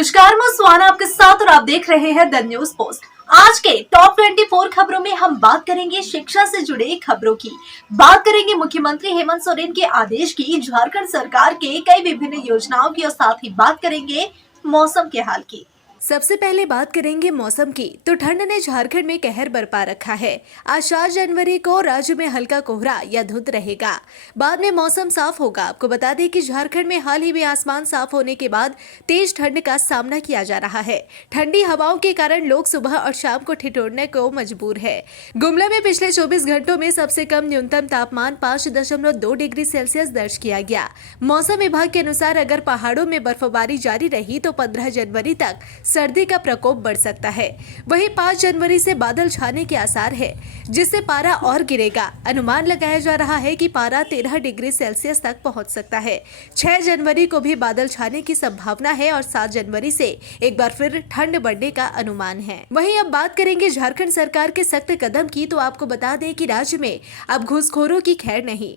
नमस्कार, मैं स्वाना आपके साथ और आप देख रहे हैं द न्यूज पोस्ट। आज के टॉप 24 खबरों में हम बात करेंगे शिक्षा से जुड़े खबरों की। बात करेंगे मुख्यमंत्री हेमंत सोरेन के आदेश की, झारखंड सरकार के कई विभिन्न योजनाओं की और साथ ही बात करेंगे मौसम के हाल की। सबसे पहले बात करेंगे मौसम की। तो ठंड ने झारखंड में कहर बरपा रखा है। आज 4 जनवरी को राज्य में हल्का कोहरा या धुंध रहेगा। बाद में मौसम साफ होगा। आपको बता दें कि झारखंड में हाल ही में आसमान साफ होने के बाद तेज ठंड का सामना किया जा रहा है। ठंडी हवाओं के कारण लोग सुबह और शाम को ठिठुरने को मजबूर है। गुमला में पिछले 24 घंटों में सबसे कम न्यूनतम तापमान 5.2 डिग्री सेल्सियस दर्ज किया गया। मौसम विभाग के अनुसार अगर पहाड़ों में बर्फबारी जारी रही तो 15 जनवरी तक सर्दी का प्रकोप बढ़ सकता है। वहीं 5 जनवरी से बादल छाने के आसार है, जिससे पारा और गिरेगा। अनुमान लगाया जा रहा है कि पारा 13 डिग्री सेल्सियस तक पहुंच सकता है। 6 जनवरी को भी बादल छाने की संभावना है और 7 जनवरी से एक बार फिर ठंड बढ़ने का अनुमान है। वहीं अब बात करेंगे झारखंड सरकार के सख्त कदम की। तो आपको बता दें कि राज्य में अब घूसखोरों की खैर नहीं।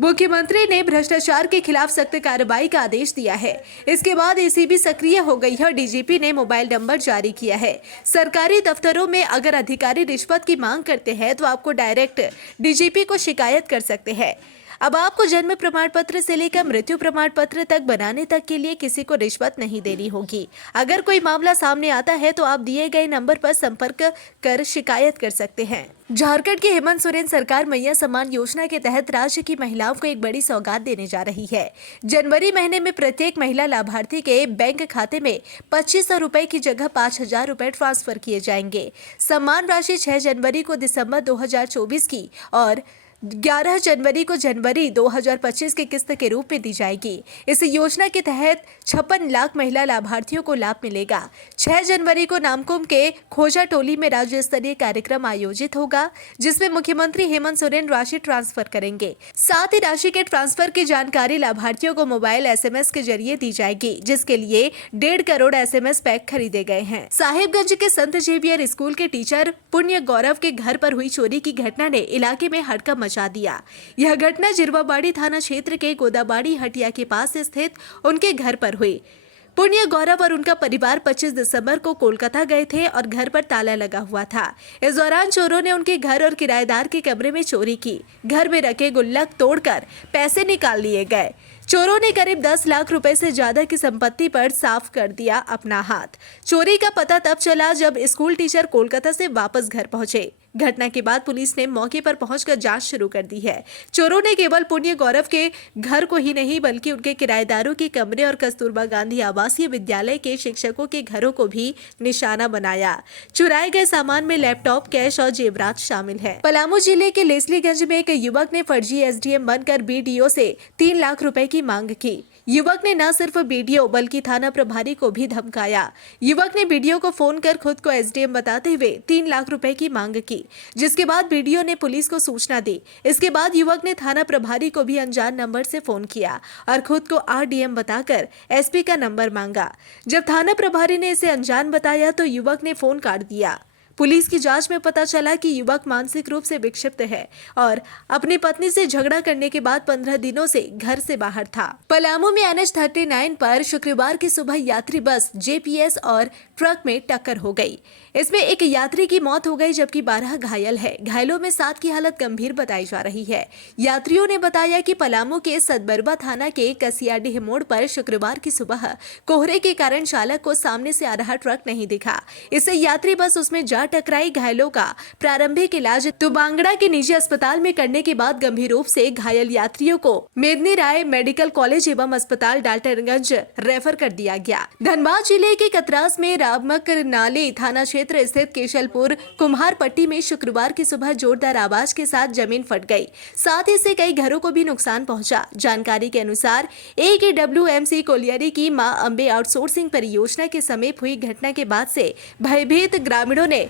मुख्यमंत्री ने भ्रष्टाचार के खिलाफ सख्त कार्रवाई का आदेश दिया है। इसके बाद एसीबी सक्रिय हो गई है और डीजीपी ने मोबाइल नंबर जारी किया है। सरकारी दफ्तरों में अगर अधिकारी रिश्वत की मांग करते हैं तो आपको डायरेक्ट डीजीपी को शिकायत कर सकते हैं। अब आपको जन्म प्रमाण पत्र से लेकर मृत्यु प्रमाण पत्र तक बनाने तक के लिए किसी को रिश्वत नहीं देनी होगी। अगर कोई मामला सामने आता है तो आप दिए गए नंबर पर संपर्क कर शिकायत कर सकते हैं। झारखंड की हेमंत सोरेन सरकार मैया सम्मान योजना के तहत राज्य की महिलाओं को एक बड़ी सौगात देने जा रही है। जनवरी महीने में प्रत्येक महिला लाभार्थी के बैंक खाते में 2500 रुपए की जगह 5000 रुपए ट्रांसफर किए जाएंगे। सम्मान राशि 6 जनवरी को दिसंबर 2024 की और 11 जनवरी को जनवरी 2025 की किस्त के रूप में दी जाएगी। इस योजना के तहत 56 लाख महिला लाभार्थियों को लाभ मिलेगा। 6 जनवरी को नामकुम के खोजा टोली में राज्य स्तरीय कार्यक्रम आयोजित होगा, जिसमें मुख्यमंत्री हेमंत सोरेन राशि ट्रांसफर करेंगे। साथ ही राशि के ट्रांसफर की जानकारी लाभार्थियों को मोबाइल SMS के जरिए दी जाएगी, जिसके लिए 1.5 करोड़ SMS पैक खरीदे गए हैं। साहिबगंज के संत जेवियर स्कूल के टीचर पुण्य गौरव के घर पर हुई चोरी की घटना ने इलाके में हड़कंप मचा दिया। यह घटना जिरवाबाड़ी थाना क्षेत्र के गोदाबाड़ी हटिया के पास स्थित उनके घर पर हुई। पुण्य गौरव और उनका परिवार 25 दिसंबर को कोलकाता गए थे और घर पर ताला लगा हुआ था। इस दौरान चोरों ने उनके घर और किराएदार के कमरे में चोरी की। घर में रखे गुल्लक तोड़कर पैसे निकाल लिए गए। चोरों ने करीब 10 लाख रुपए से ज्यादा की संपत्ति पर साफ कर दिया अपना हाथ। चोरी का पता तब चला जब स्कूल टीचर कोलकाता से वापस घर पहुंचे। घटना के बाद पुलिस ने मौके पर पहुंचकर जांच शुरू कर दी है। चोरों ने केवल पुण्य गौरव के घर को ही नहीं बल्कि उनके किराएदारों के कमरे और कस्तूरबा गांधी आवासीय विद्यालय के शिक्षकों के घरों को भी निशाना बनाया। चुराए गए सामान में लैपटॉप, कैश और जेवरात शामिल है। पलामू जिले के लेस्लीगंज में एक युवक ने फर्जी SDM बनकर BDO से 3 लाख रुपए की मांग की। युवक ने न सिर्फ BDO बल्कि थाना प्रभारी को भी धमकाया। युवक ने BDO को फोन कर खुद को SDM बताते हुए 3 लाख रुपए की मांग की, जिसके बाद BDO ने पुलिस को सूचना दी। इसके बाद युवक ने थाना प्रभारी को भी अनजान नंबर से फोन किया और खुद को RDM बताकर SP का नंबर मांगा। जब थाना प्रभारी ने इसे अनजान बताया तो युवक ने फोन काट दिया। पुलिस की जांच में पता चला कि युवक मानसिक रूप से विक्षिप्त है और अपनी पत्नी से झगड़ा करने के बाद 15 दिनों से घर से बाहर था। पलामू में NH39 पर शुक्रवार की सुबह यात्री बस JPS और ट्रक में टक्कर हो गई। इसमें एक यात्री की मौत हो गई जबकि 12 घायल है। घायलों में 7 की हालत गंभीर बताई जा रही है। यात्रियों ने बताया कि पलामू के सदबरबा थाना के कसियाडीह मोड़ पर शुक्रवार की सुबह कोहरे के कारण चालक को सामने से आ रहा ट्रक नहीं दिखा। इससे यात्री बस उसमें जा टकराई। घायलों का प्रारंभिक इलाज तुबांगड़ा के निजी अस्पताल में करने के बाद गंभीर रूप से घायल यात्रियों को मेदनी राय मेडिकल कॉलेज एवं अस्पताल डाल्टनगंज रेफर कर दिया गया। धनबाद जिले के कतरास में रामकनाली थाना क्षेत्र स्थित केशलपुर कुम्हार पट्टी में शुक्रवार की सुबह जोरदार आवाज के साथ जमीन फट गई। साथ ही से कई घरों को भी नुकसान पहुंचा। जानकारी के अनुसार AKWMC कोलियरी की मां अंबे आउटसोर्सिंग परियोजना के समीप हुई घटना के बाद से भयभीत ग्रामीणों ने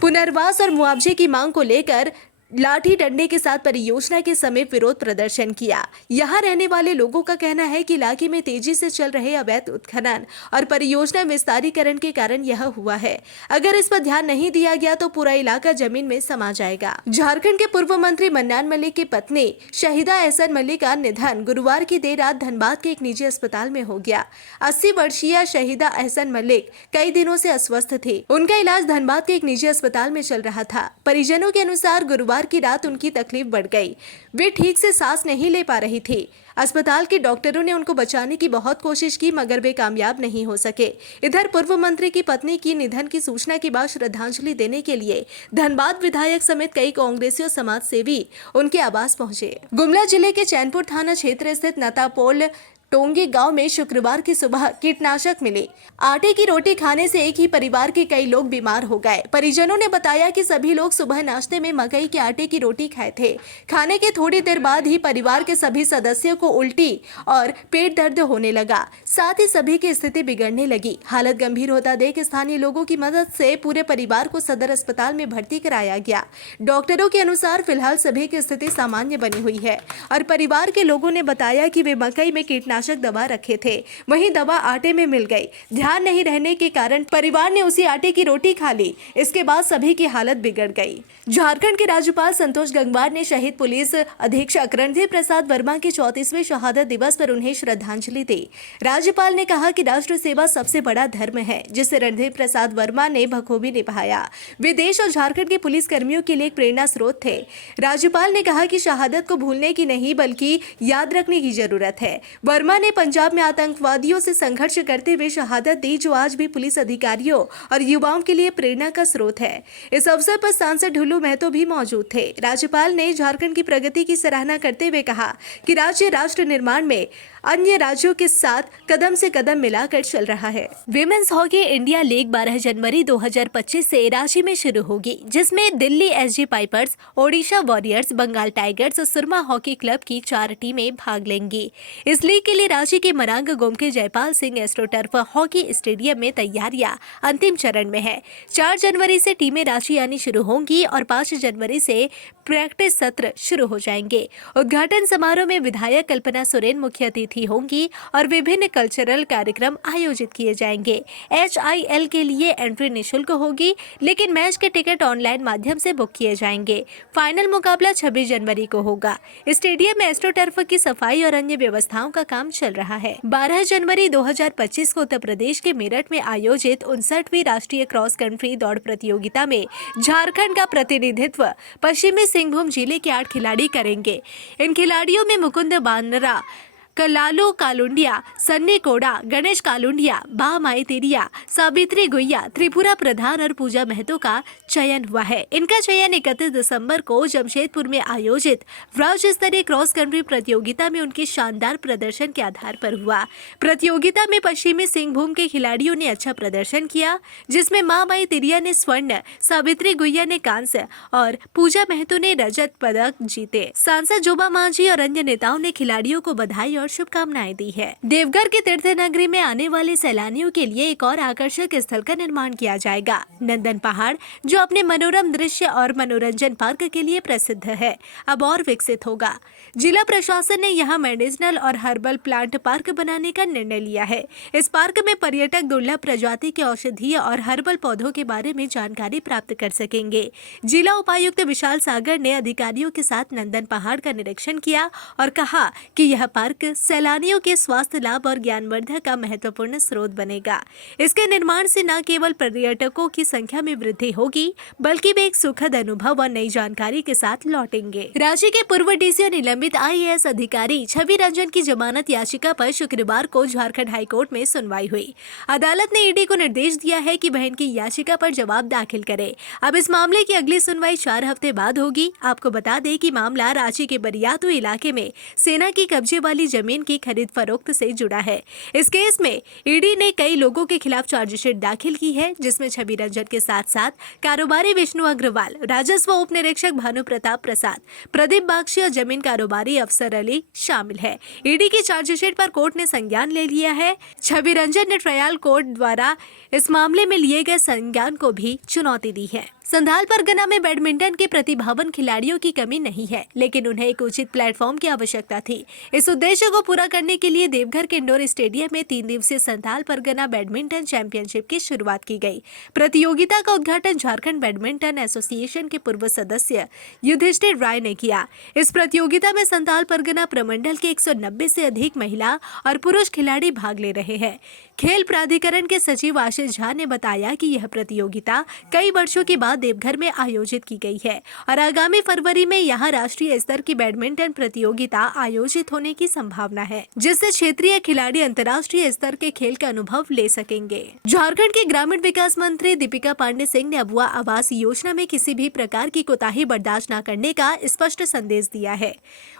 पुनर्वास और मुआवजे की मांग को लेकर लाठी डंडे के साथ परियोजना के समीप विरोध प्रदर्शन किया। यहाँ रहने वाले लोगों का कहना है कि इलाके में तेजी से चल रहे अवैध उत्खनन और परियोजना विस्तारीकरण के कारण यह हुआ है। अगर इस पर ध्यान नहीं दिया गया तो पूरा इलाका जमीन में समा जाएगा। झारखंड के पूर्व मंत्री मन्नान मल्लिक की पत्नी शहीदा एहसन मल्लिक का निधन गुरुवार की देर रात धनबाद के एक निजी अस्पताल में हो गया। 80 वर्षीय शहीदा एहसन मल्लिक कई दिनों से अस्वस्थ थी। उनका इलाज धनबाद के एक निजी अस्पताल में चल रहा था। परिजनों के अनुसार गुरुवार की रात उनकी तकलीफ बढ़ गई। वे ठीक से सांस नहीं ले पा रही थी। अस्पताल के डॉक्टरों ने उनको बचाने की बहुत कोशिश की मगर वे कामयाब नहीं हो सके। इधर पूर्व मंत्री की पत्नी की निधन की सूचना के बाद श्रद्धांजलि देने के लिए धनबाद विधायक समेत कई कांग्रेसी और समाज सेवी उनके आवास पहुंचे। गुमला जिले के चैनपुर थाना क्षेत्र स्थित नतापोल टोंगी गांव में शुक्रवार की सुबह कीटनाशक मिले। आटे की रोटी खाने से एक ही परिवार के कई लोग बीमार हो गए। परिजनों ने बताया कि सभी लोग सुबह नाश्ते में मकई के आटे की रोटी खाए थे। खाने के थोड़ी देर बाद ही परिवार के सभी सदस्यों को उल्टी और पेट दर्द होने लगा। साथ ही सभी की स्थिति बिगड़ने लगी। हालत गंभीर होता देख स्थानीय लोगों की मदद से पूरे परिवार को सदर अस्पताल में भर्ती कराया गया। डॉक्टरों के अनुसार फिलहाल सभी की स्थिति सामान्य बनी हुई है और परिवार के लोगों ने बताया कि वे मकई में कीटनाशक दवा रखे थे, वहीं दवा आटे में मिल गई। ध्यान नहीं रहने के कारण परिवार ने उसी आटे की रोटी खा ली। इसके बाद सभी की हालत बिगड़ गई। झारखंड के राज्यपाल संतोष गंगवार ने शहीद पुलिस अधीक्षक रणधीर प्रसाद वर्मा के 34वें शहादत दिवस पर उन्हें श्रद्धांजलि दी। राज्यपाल ने कहा कि राष्ट्र सेवा सबसे बड़ा धर्म है जिसे रणधीर प्रसाद वर्मा ने बखूबी निभाया। वे देश और झारखंड के पुलिस कर्मियों के लिए एक प्रेरणा स्रोत थे। राज्यपाल ने कहा कि शहादत को भूलने की नहीं बल्कि याद रखने की जरूरत है। वर्मा ने पंजाब में आतंकवादियों से संघर्ष करते हुए शहादत दी जो आज भी पुलिस अधिकारियों और युवाओं के लिए प्रेरणा का स्रोत है। इस अवसर पर सांसद ढुल्लू महतो भी मौजूद थे। राज्यपाल ने झारखंड की प्रगति की सराहना करते हुए कहा कि राज्य राष्ट्र निर्माण में अन्य राज्यों के साथ कदम से कदम मिलाकर चल रहा है। विमेंस हॉकी इंडिया लीग 12 जनवरी 2025 से रांची में शुरू होगी, जिसमें Delhi SG Pipers, Odisha Warriors, Bengal Tigers और सुरमा हॉकी क्लब की 4 टीमें भाग लेंगी। इस लीग के लिए रांची के मरांग गोम के Jaipal Singh astroturf hockey stadium में तैयारियां अंतिम चरण में है। 4 जनवरी से टीमें रांची आनी शुरू होंगी और 5 जनवरी से प्रैक्टिस सत्र शुरू हो जाएंगे। उद्घाटन समारोह में विधायक कल्पना सोरेन मुख्य अतिथि होंगी और विभिन्न कल्चरल कार्यक्रम आयोजित किए जाएंगे। HIL के लिए एंट्री निःशुल्क होगी, लेकिन मैच के टिकट ऑनलाइन माध्यम से बुक किए जाएंगे। फाइनल मुकाबला 26 जनवरी को होगा। स्टेडियम में एस्ट्रोटर्फ की सफाई और अन्य व्यवस्थाओं का काम चल रहा है। 12 जनवरी 2025 को उत्तर प्रदेश के मेरठ में आयोजित 59वीं राष्ट्रीय क्रॉस कंट्री दौड़ प्रतियोगिता में झारखंड का प्रतिनिधित्व पश्चिमी सिंहभूम जिले के 8 खिलाड़ी करेंगे। इन खिलाड़ियों में मुकुंद बानरा, कलालू कालुंडिया, सन्नी कोड़ा, गणेश कालुंडिया, बा माई तिरिया, सावित्री गुइया, त्रिपुरा प्रधान और पूजा महतो का चयन हुआ है। इनका चयन 31 दिसंबर को जमशेदपुर में आयोजित राज्य स्तरीय क्रॉस कंट्री प्रतियोगिता में उनके शानदार प्रदर्शन के आधार पर हुआ। प्रतियोगिता में पश्चिमी सिंहभूम के खिलाड़ियों ने अच्छा प्रदर्शन किया, जिसमें मां माई तिरिया ने स्वर्ण, सावित्री गुइया ने कांस्य और पूजा महतो ने रजत पदक जीते। सांसद जोबा मांझी और अन्य नेताओं ने खिलाड़ियों को बधाई और शुभकामनाएं दी है। देवघर के तीर्थ नगरी में आने वाले सैलानियों के लिए एक और आकर्षक स्थल का निर्माण किया जाएगा। नंदन पहाड़, जो अपने मनोरम दृश्य और मनोरंजन पार्क के लिए प्रसिद्ध है, अब और विकसित होगा। जिला प्रशासन ने यहाँ मेडिसिनल और हर्बल प्लांट पार्क बनाने का निर्णय लिया है। इस पार्क में पर्यटक दुर्लभ प्रजाति के औषधीय और हर्बल पौधों के बारे में जानकारी प्राप्त कर सकेंगे। जिला उपायुक्त विशाल सागर ने अधिकारियों के साथ नंदन पहाड़ का निरीक्षण किया और कहा कि यह पार्क सैलानियों के स्वास्थ्य लाभ और ज्ञानवर्धक का महत्वपूर्ण स्रोत बनेगा। इसके निर्माण से न केवल पर्यटकों की संख्या में वृद्धि होगी, बल्कि वे एक सुखद अनुभव और नई जानकारी के साथ लौटेंगे। राज्य के पूर्व डीसी और निलंबित IAS अधिकारी छवि रंजन की जमानत याचिका पर शुक्रवार को झारखंड हाईकोर्ट में सुनवाई हुई। अदालत ने ईडी को निर्देश दिया है कि बहन की याचिका पर जवाब दाखिल करे। अब इस मामले की अगली सुनवाई 4 हफ्ते बाद होगी। आपको बता दें कि मामला रांची के बरियातू इलाके में सेना की कब्जे वाली जमीन की खरीद फरोख्त से जुड़ा है। इस केस में ईडी ने कई लोगों के खिलाफ चार्जशीट दाखिल की है, जिसमें छवि रंजन के साथ साथ कारोबारी विष्णु अग्रवाल, राजस्व उप निरीक्षक भानु प्रताप प्रसाद, प्रदीप बागची और जमीन कारोबारी अफसर अली शामिल है। ईडी की चार्जशीट पर कोर्ट ने संज्ञान ले लिया है। छवि रंजन ने ट्रायल कोर्ट द्वारा इस मामले में लिए गए संज्ञान को भी चुनौती दी है। संथाल परगना में बैडमिंटन के प्रतिभावान खिलाड़ियों की कमी नहीं है, लेकिन उन्हें एक उचित प्लेटफॉर्म की आवश्यकता थी। इस उद्देश्य को पूरा करने के लिए देवघर के इंडोर स्टेडियम में 3 दिवसीय संथाल परगना बैडमिंटन चैंपियनशिप की शुरुआत की गई। प्रतियोगिता का उद्घाटन झारखंड बैडमिंटन एसोसिएशन के पूर्व सदस्य युधिष्ठिर राय ने किया। इस प्रतियोगिता में संथाल परगना प्रमंडल के 190 से अधिक महिला और पुरुष खिलाड़ी भाग ले रहे हैं। खेल प्राधिकरण के सचिव आशीष झा ने बताया कि यह प्रतियोगिता कई वर्षों के बाद देवघर में आयोजित की गई है और आगामी फरवरी में यहां राष्ट्रीय स्तर की बैडमिंटन प्रतियोगिता आयोजित होने की संभावना है, जिससे क्षेत्रीय खिलाड़ी अंतर्राष्ट्रीय स्तर के खेल का अनुभव ले सकेंगे। झारखंड के ग्रामीण विकास मंत्री दीपिका पांडे सिंह ने अबुआ आवास योजना में किसी भी प्रकार की कोताही बर्दाश्त न करने का स्पष्ट संदेश दिया है।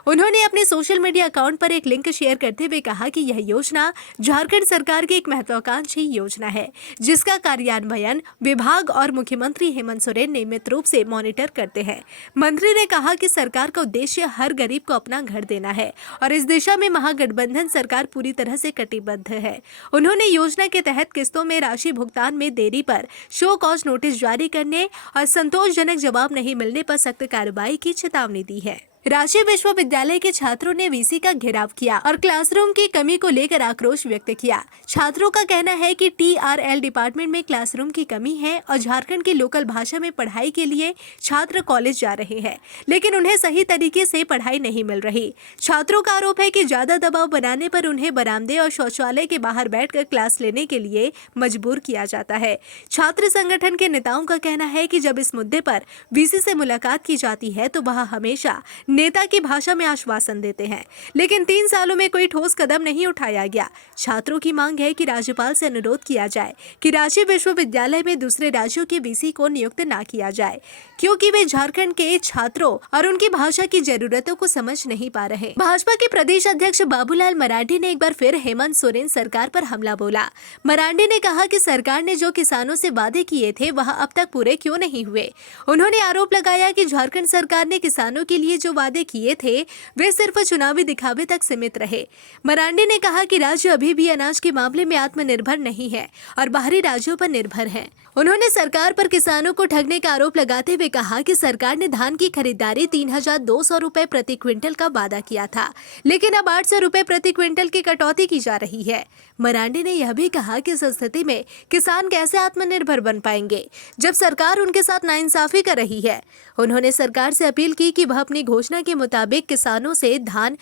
उन्होंने अपने सोशल मीडिया अकाउंट पर एक लिंक शेयर करते हुए कहा कि यह योजना झारखंड सरकार की एक महत्वाकांक्षी योजना है, जिसका कार्यान्वयन विभाग और मुख्यमंत्री हेमंत सोरेन नियमित रूप से मॉनिटर करते हैं। मंत्री ने कहा कि सरकार का उद्देश्य हर गरीब को अपना घर देना है और इस दिशा में महागठबंधन सरकार पूरी तरह से कटिबद्ध है। उन्होंने योजना के तहत किस्तों में राशि भुगतान में देरी पर शो कॉज नोटिस जारी करने और संतोषजनक जवाब नहीं मिलने पर सख्त कार्रवाई की चेतावनी दी है। रांची विश्वविद्यालय के छात्रों ने वीसी का घेराव किया और क्लासरूम की कमी को लेकर आक्रोश व्यक्त किया। छात्रों का कहना है कि टीआरएल डिपार्टमेंट में क्लासरूम की कमी है और झारखंड की लोकल भाषा में पढ़ाई के लिए छात्र कॉलेज जा रहे हैं, लेकिन उन्हें सही तरीके से पढ़ाई नहीं मिल रही। छात्रों का आरोप है कि ज्यादा दबाव बनाने पर उन्हें बरामदे और शौचालय के बाहर बैठकर क्लास लेने के लिए मजबूर किया जाता है। छात्र संगठन के नेताओं का कहना है कि जब इस मुद्दे पर वीसी से मुलाकात की जाती है तो वह हमेशा नेता की भाषा में आश्वासन देते हैं, लेकिन 3 सालों में कोई ठोस कदम नहीं उठाया गया। छात्रों की मांग है कि राज्यपाल से अनुरोध किया जाए कि रांची विश्वविद्यालय में दूसरे राज्यों के वीसी को नियुक्त न किया जाए, क्योंकि वे झारखंड के छात्रों और उनकी भाषा की जरूरतों को समझ नहीं पा रहे। भाजपा के प्रदेश अध्यक्ष बाबूलाल मरांडी ने एक बार फिर हेमंत सोरेन सरकार पर हमला बोला। मरांडी ने कहा कि सरकार ने जो किसानों से वादे किए थे वह अब तक पूरे क्यों नहीं हुए। उन्होंने आरोप लगाया कि झारखंड सरकार ने किसानों के लिए जो वादे किए थे वे सिर्फ चुनावी दिखावे तक सीमित रहे। मरांडी ने कहा कि राज्य अभी भी अनाज के मामले में आत्मनिर्भर नहीं है और बाहरी राज्यों पर निर्भर है। उन्होंने सरकार पर किसानों को ठगने का आरोप लगाते हुए कहा कि सरकार ने धान की खरीदारी 3,200 रुपए प्रति क्विंटल का वादा किया था, लेकिन अब 800 रुपए प्रति क्विंटल की कटौती की जा रही है। मरांडी ने यह भी कहा कि इस स्थिति में किसान कैसे आत्मनिर्भर बन पाएंगे जब सरकार उनके साथ नाइंसाफी कर रही है। उन्होंने सरकार से अपील की कि वह अपनी घोषणा के मुताबिक किसानों से धान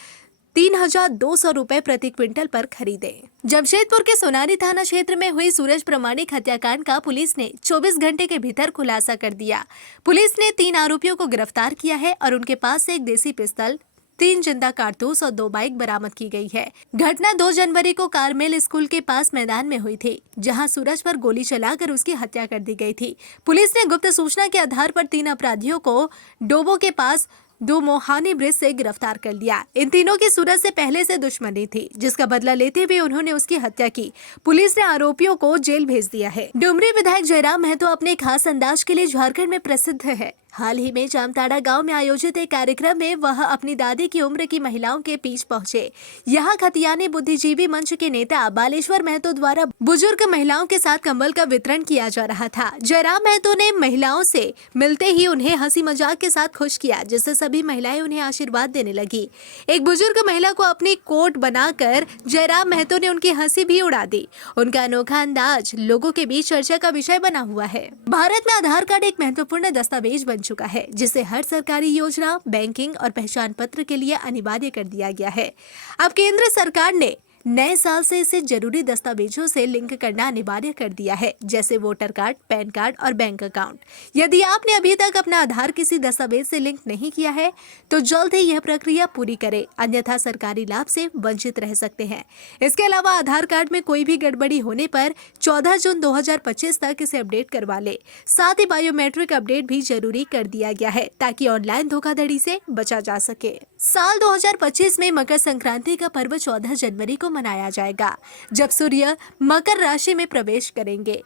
3,200 रुपए प्रति क्विंटल पर खरीदे। जमशेदपुर के सोनारी थाना क्षेत्र में हुई सूरज प्रमाणिक हत्याकांड का पुलिस ने 24 घंटे के भीतर खुलासा कर दिया। पुलिस ने 3 आरोपियों को गिरफ्तार किया है और उनके पास से एक देसी पिस्तौल, 3 जिंदा कारतूस और 2 बाइक बरामद की गई है। घटना 2 जनवरी को कारमेल स्कूल के पास मैदान में हुई थी, जहां सूरज पर गोली चलाकर उसकी हत्या कर दी गई थी। पुलिस ने गुप्त सूचना के आधार पर 3 अपराधियों को डोबो के पास 2 मोहानी ब्रिज से गिरफ्तार कर लिया। इन तीनों की सूरज से पहले से दुश्मनी थी, जिसका बदला लेते हुए उन्होंने उसकी हत्या की। पुलिस ने आरोपियों को जेल भेज दिया है। डुमरी विधायक जयराम महतो अपने खास अंदाज के लिए झारखंड में प्रसिद्ध है। हाल ही में जामताड़ा गांव में आयोजित एक कार्यक्रम में वह अपनी दादी की उम्र की महिलाओं के बीच पहुंचे। यहां खतियानी बुद्धिजीवी मंच के नेता बालेश्वर महतो द्वारा बुजुर्ग महिलाओं के साथ कंबल का वितरण किया जा रहा था। जयराम महतो ने महिलाओं से मिलते ही उन्हें हंसी मजाक के साथ खुश किया, जिससे सभी महिलाएं उन्हें आशीर्वाद देने लगी। एक बुजुर्ग महिला को अपनी कोट बनाकर जयराम महतो ने उनकी हंसी भी उड़ा दी। उनका अनोखा अंदाज लोगों के बीच चर्चा का विषय बना हुआ है। भारत में आधार कार्ड एक महत्वपूर्ण दस्तावेज बन चुका है, जिसे हर सरकारी योजना, बैंकिंग और पहचान पत्र के लिए अनिवार्य कर दिया गया है। अब केंद्र सरकार ने नए साल से इसे जरूरी दस्तावेजों से लिंक करना अनिवार्य कर दिया है, जैसे वोटर कार्ड, पैन कार्ड और बैंक अकाउंट। यदि आपने अभी तक अपना आधार किसी दस्तावेज से लिंक नहीं किया है तो जल्द ही यह प्रक्रिया पूरी करें, अन्यथा सरकारी लाभ से वंचित रह सकते हैं। इसके अलावा आधार कार्ड में कोई भी गड़बड़ी होने पर 14 जून 2025 तक इसे अपडेट करवा ले। साथ ही बायोमेट्रिक अपडेट भी जरूरी कर दिया गया है, ताकि ऑनलाइन धोखाधड़ी से बचा जा सके। साल 2025 में मकर संक्रांति का पर्व 14 जनवरी को मनाया जाएगा, जब सूर्य मकर राशि में प्रवेश करेंगे।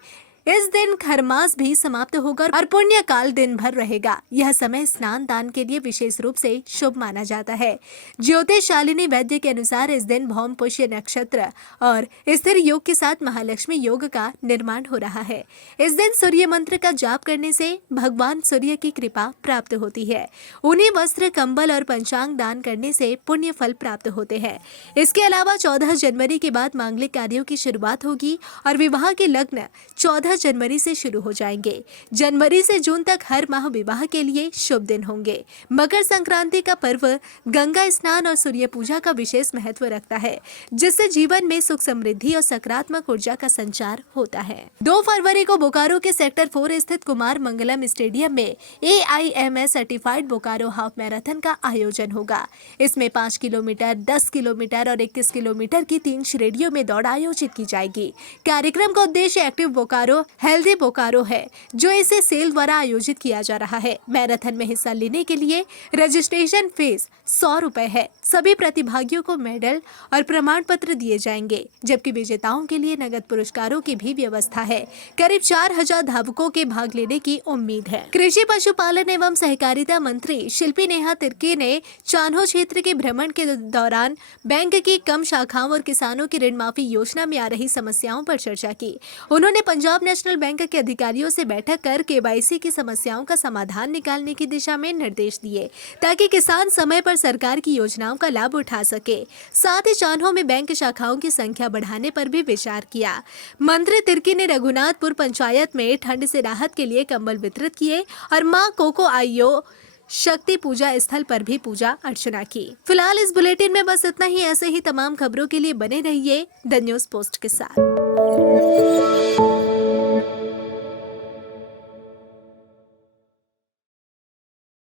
इस दिन खरमास भी समाप्त होगा और पुण्य काल दिन भर रहेगा। यह समय स्नान दान के लिए विशेष रूप से शुभ माना जाता है। ज्योतिष शालिनी वैद्य के अनुसार इस दिन भौम पुष्य नक्षत्र और स्थिर योग के साथ महालक्ष्मी योग का निर्माण हो रहा है। इस दिन सूर्य मंत्र का जाप करने से भगवान सूर्य की कृपा प्राप्त होती है। उन्हें वस्त्र, कंबल और पंचांग दान करने से पुण्य फल प्राप्त होते हैं। इसके अलावा 14 जनवरी के बाद मांगलिक कार्यों की शुरुआत होगी और विवाह के लग्न 14 जनवरी से शुरू हो जाएंगे। जनवरी से जून तक हर माह विवाह के लिए शुभ दिन होंगे। मकर संक्रांति का पर्व गंगा स्नान और सूर्य पूजा का विशेष महत्व रखता है, जिससे जीवन में सुख, समृद्धि और सकारात्मक ऊर्जा का संचार होता है। 2 फरवरी को बोकारो के सेक्टर 4 स्थित कुमार मंगलम स्टेडियम में AIMS certified Bokaro half marathon का आयोजन होगा। इसमें 5 किलोमीटर, 10 किलोमीटर और 21 किलोमीटर की 3 श्रेणियों में दौड़ आयोजित की जाएगी। कार्यक्रम का उद्देश्य एक्टिव बोकारो, हेल्दी बोकारो है, जो इसे सेल द्वारा आयोजित किया जा रहा है। मैराथन में हिस्सा लेने के लिए रजिस्ट्रेशन फीस 100 रुपए है। सभी प्रतिभागियों को मेडल और प्रमाण पत्र दिए जाएंगे, जबकि विजेताओं के लिए नगद पुरस्कारों की भी व्यवस्था है। करीब 4000 धावकों के भाग लेने की उम्मीद है। कृषि, पशुपालन एवं सहकारिता मंत्री शिल्पी नेहा तिर्की ने चान्हो क्षेत्र के भ्रमण के दौरान बैंक की कम शाखाओं और किसानों की ऋण माफी योजना में आ रही समस्याओं पर चर्चा की। उन्होंने पंजाब नेशनल बैंक के अधिकारियों से बैठक कर KYC की समस्याओं का समाधान निकालने की दिशा में निर्देश दिए, ताकि किसान समय पर सरकार की योजनाओं का लाभ उठा सके। साथ ही चान्हो में बैंक शाखाओं की संख्या बढ़ाने पर भी विचार किया। मंत्री तिर्की ने रघुनाथपुर पंचायत में ठंड से राहत के लिए कंबल वितरित किए और मां कोको आइयो शक्ति पूजा स्थल पर भी पूजा अर्चना की। फिलहाल इस बुलेटिन में बस इतना ही। ऐसे ही तमाम खबरों के लिए बने रहिए द न्यूज़ पोस्ट के साथ।